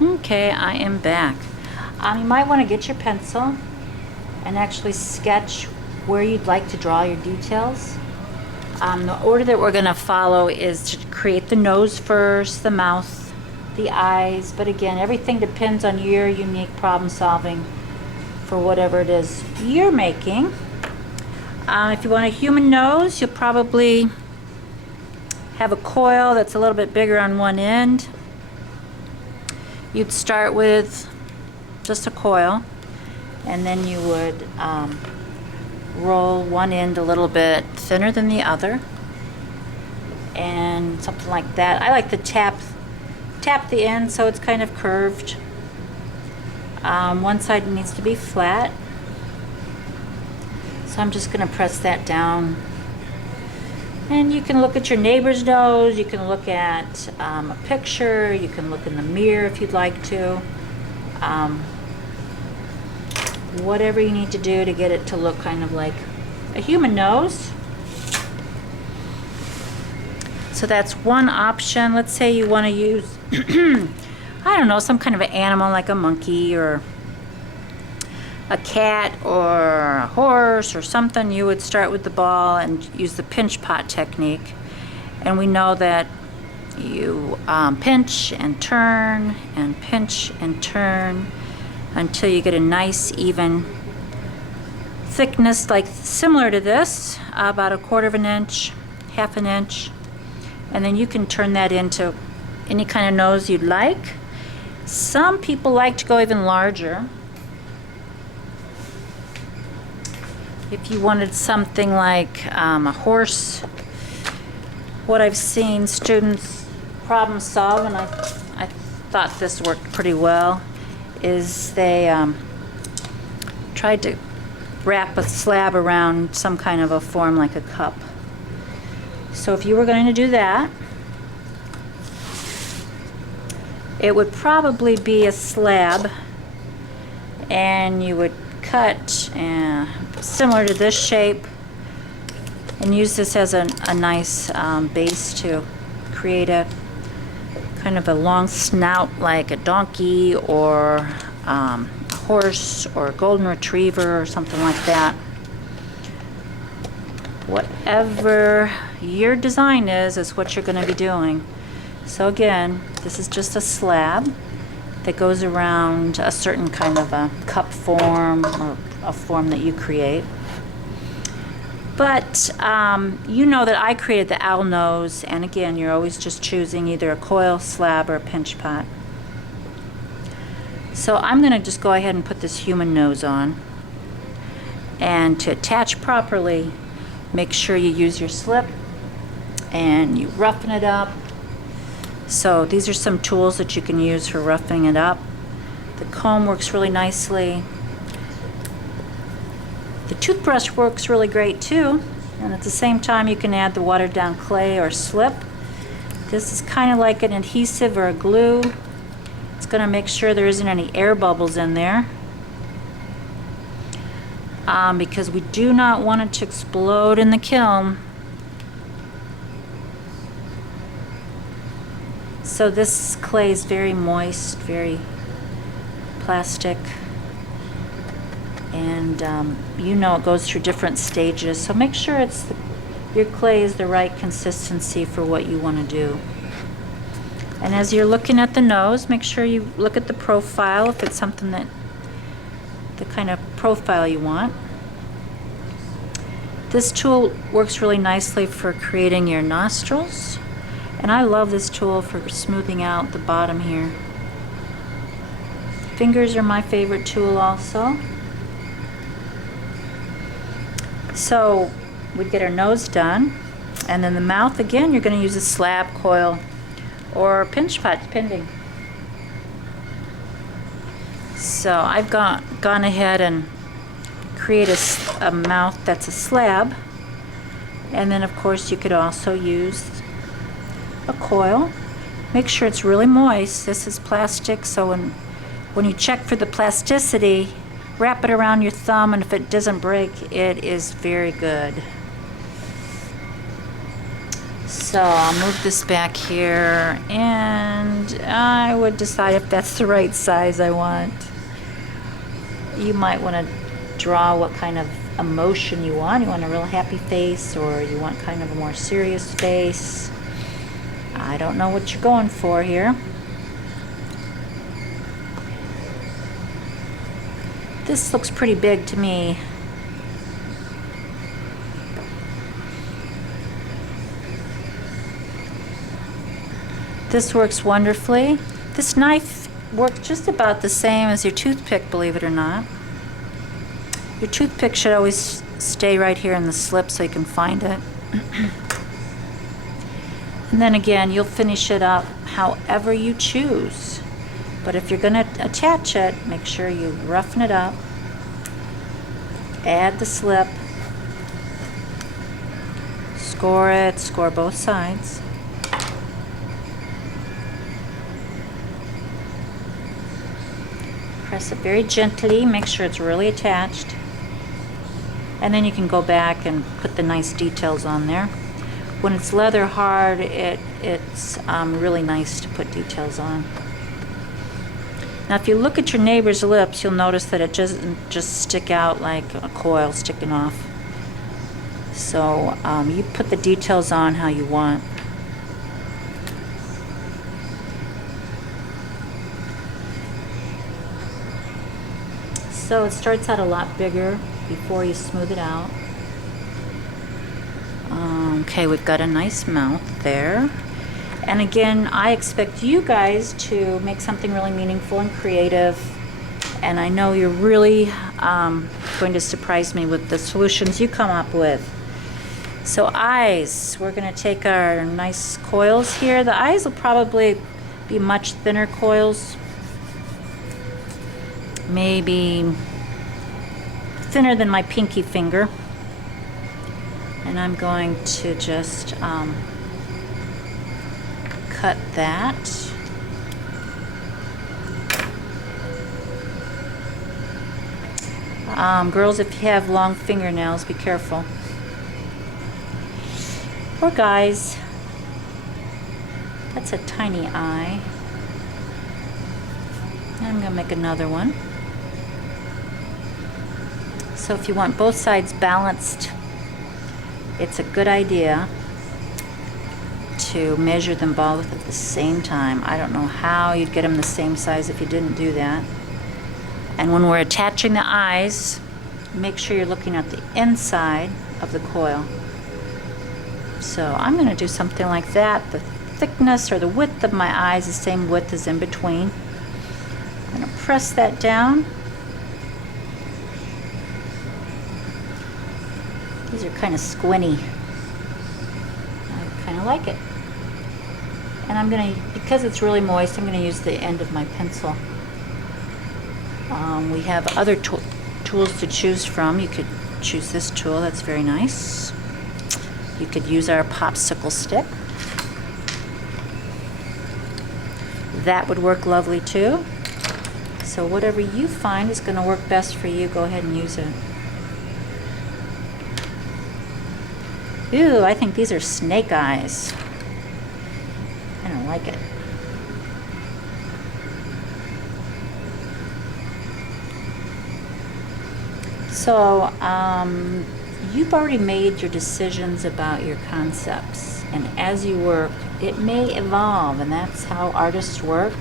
Okay, I am back. You might want to get your pencil and actually sketch where you'd like to draw your details. The order that we're going to follow is to create the nose first, the mouth, the eyes, but again, everything depends on your unique problem solving for whatever it is you're making. If you want a human nose, you'll probably have a coil that's a little bit bigger on one end. You'd start with just a coil, and then you would roll one end a little bit thinner than the other, and something like that. I like to tap the end so it's kind of curved. One side needs to be flat, so I'm just going to press that down. And you can look at your neighbor's nose, you can look at a picture, you can look in the mirror if you'd like to. Whatever you need to do to get it to look kind of like a human nose. So that's one option. Let's say you want to use, I don't know, some kind of an animal like a monkey or a cat or a horse or something. You would start with the ball and use the pinch pot technique. And we know that you pinch and turn and pinch and turn until you get a nice even thickness, like similar to this, about 1/4 of an inch, 1/2 an inch. And then you can turn that into any kind of nose you'd like. Some people like to go even larger. If you wanted something like a horse, what I've seen students problem solve, and I thought this worked pretty well, is they tried to wrap a slab around some kind of a form like a cup. So if you were going to do that, it would probably be a slab, and you would cut similar to this shape and use this as a nice base to create a kind of a long snout like a donkey or a horse or a golden retriever or something like that. Whatever your design is what you're going to be doing. So again, this is just a slab that goes around a certain kind of a cup form or a form that you create. But you know that I created the owl nose, and again, you're always just choosing either a coil, slab, or a pinch pot. So I'm going to just go ahead and put this human nose on. And to attach properly, make sure you use your slip and you roughen it up. So these are some tools that you can use for roughing it up. The comb works really nicely. The toothbrush works really great too, and at the same time you can add the watered down clay or slip. This is kind of like an adhesive or a glue. It's going to make sure there isn't any air bubbles in there, because we do not want it to explode in the kiln. So this clay is very moist, very plastic, and you know it goes through different stages, so make sure your clay is the right consistency for what you want to do. And as you're looking at the nose, make sure you look at the profile if it's something that the kind of profile you want. This tool works really nicely for creating your nostrils, and I love this tool for smoothing out the bottom here. Fingers are my favorite tool also. So we get our nose done, and then the mouth, again, you're going to use a slab, coil, or pinch pot, depending. So I've gone ahead and create a mouth that's a slab, and then of course you could also use a coil. Make sure it's really moist. This is plastic, so when you check for the plasticity, wrap it around your thumb, and if it doesn't break, it is very good. So I'll move this back here, and I would decide if that's the right size I want. You might want to draw what kind of emotion you want. You want a real happy face, or you want kind of a more serious face. I don't know what you're going for here. This looks pretty big to me. This works wonderfully. This knife works just about the same as your toothpick, believe it or not. Your toothpick should always stay right here in the slip so you can find it. And then again, you'll finish it up however you choose. But if you're going to attach it, make sure you roughen it up. Add the slip. Score it, score both sides. Press it very gently, make sure it's really attached. And then you can go back and put the nice details on there. When it's leather hard, it's really nice to put details on. Now if you look at your neighbor's lips, you'll notice that it doesn't just stick out like a coil sticking off. So you put the details on how you want. So it starts out a lot bigger before you smooth it out. Okay, we've got a nice mouth there. And again, I expect you guys to make something really meaningful and creative. And I know you're really going to surprise me with the solutions you come up with. So eyes, we're going to take our nice coils here. The eyes will probably be much thinner coils. Maybe thinner than my pinky finger. And I'm going to just cut that. Girls, if you have long fingernails, be careful. Or guys, that's a tiny eye. And I'm going to make another one. So if you want both sides balanced, it's a good idea to measure them both at the same time. I don't know how you'd get them the same size if you didn't do that. And when we're attaching the eyes, make sure you're looking at the inside of the coil. So I'm going to do something like that. The thickness or the width of my eyes, the same width as in between. I'm going to press that down. These are kind of squinty. I kind of like it. And I'm going to, because it's really moist, I'm going to use the end of my pencil. We have other tools to choose from. You could choose this tool, that's very nice. You could use our popsicle stick. That would work lovely too. So whatever you find is going to work best for you, go ahead and use it. Ooh, I think these are snake eyes. I don't like it. So, you've already made your decisions about your concepts, and as you work, it may evolve, and that's how artists work,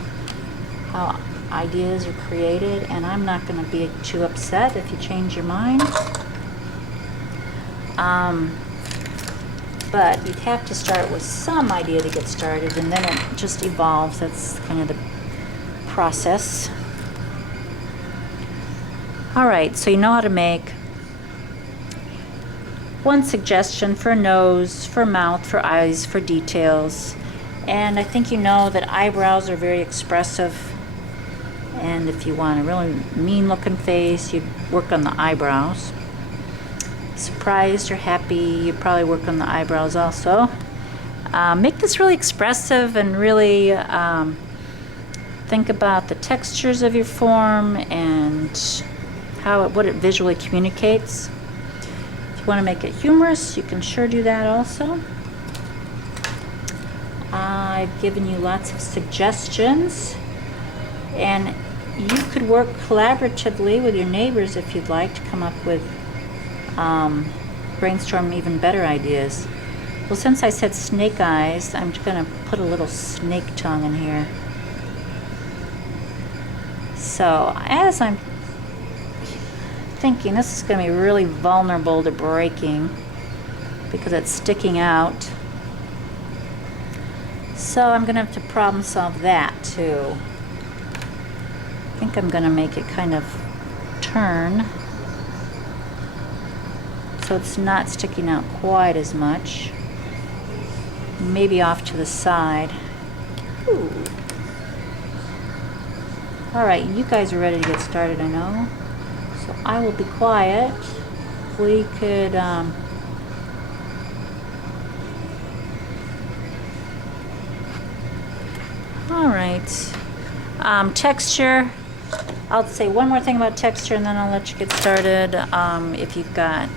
how ideas are created, and I'm not going to be too upset if you change your mind. But you'd have to start with some idea to get started, and then it just evolves. That's kind of the process. All right, so you know how to make one suggestion for nose, for mouth, for eyes, for details. And I think you know that eyebrows are very expressive. And if you want a really mean looking face, you'd work on the eyebrows. Surprised or happy, you'd probably work on the eyebrows also. Make this really expressive and really think about the textures of your form and what it visually communicates. If you want to make it humorous, you can sure do that also. I've given you lots of suggestions, and you could work collaboratively with your neighbors if you'd like to come up with brainstorm even better ideas. Well, since I said snake eyes, I'm going to put a little snake tongue in here. So as I'm thinking, this is going to be really vulnerable to breaking because it's sticking out. So I'm going to have to problem solve that too. I think I'm going to make it kind of turn so it's not sticking out quite as much. Maybe off to the side. Ooh. Alright, you guys are ready to get started, I know. So I will be quiet. We could alright. Texture. I'll say one more thing about texture and then I'll let you get started. If you've got